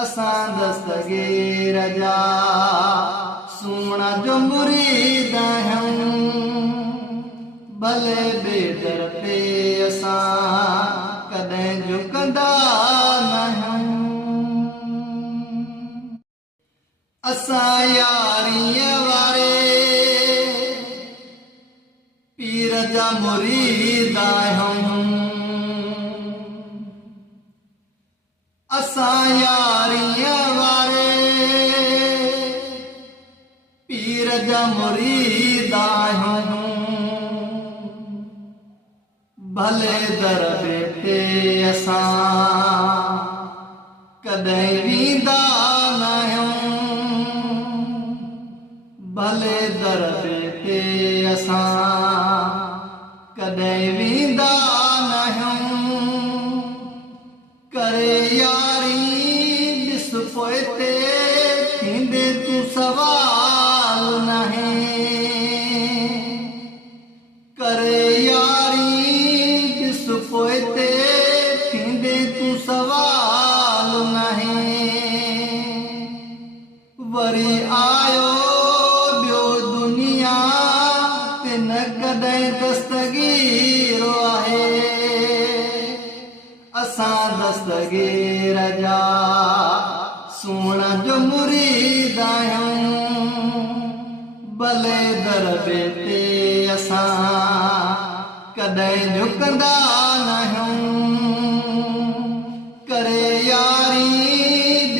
असां दस्तगीर जा सुहिणा जो मुरीद आहियूं। भले बेदर ते असां कॾहिं झुकंदा न आहियूं। असां यारीअ वारे पीर जा मुरीद आहियूं। असां यारीअ वारे पीर जा मुरीद आहियूं। भले दर ते असां कॾहिं वेंदा न आहियूं। भले दर ते असां कॾहिं वेंदा न आहियूं। करे यारी ॾिस पोइ ते थींदे तूं सवाल नाहे। करे यारी ॾिस पोइ ते थींदे तूं सवाल नाहे। वरी आयो ॿियो दुनिया ते न कॾहिं दस्तगीर आहे। असां दस्तगीर जा सुहिणा जो मुरीद आहियूं। भले दर ते असां कॾहिं झुकंदा न आहियूं। करे यारी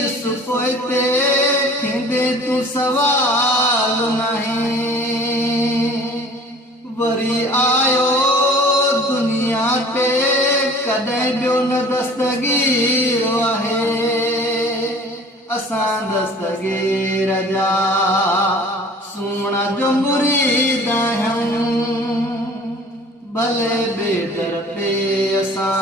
ॾिस पोइ ते थींदे तूं सवाल नाहे। वरी आयो दुनिया ते कॾहिं ॿियो न दस्तगीर आहे। असां दस्तगीर जा सुहिणा जो मुरीद आहियूं। भले बेदर ते असां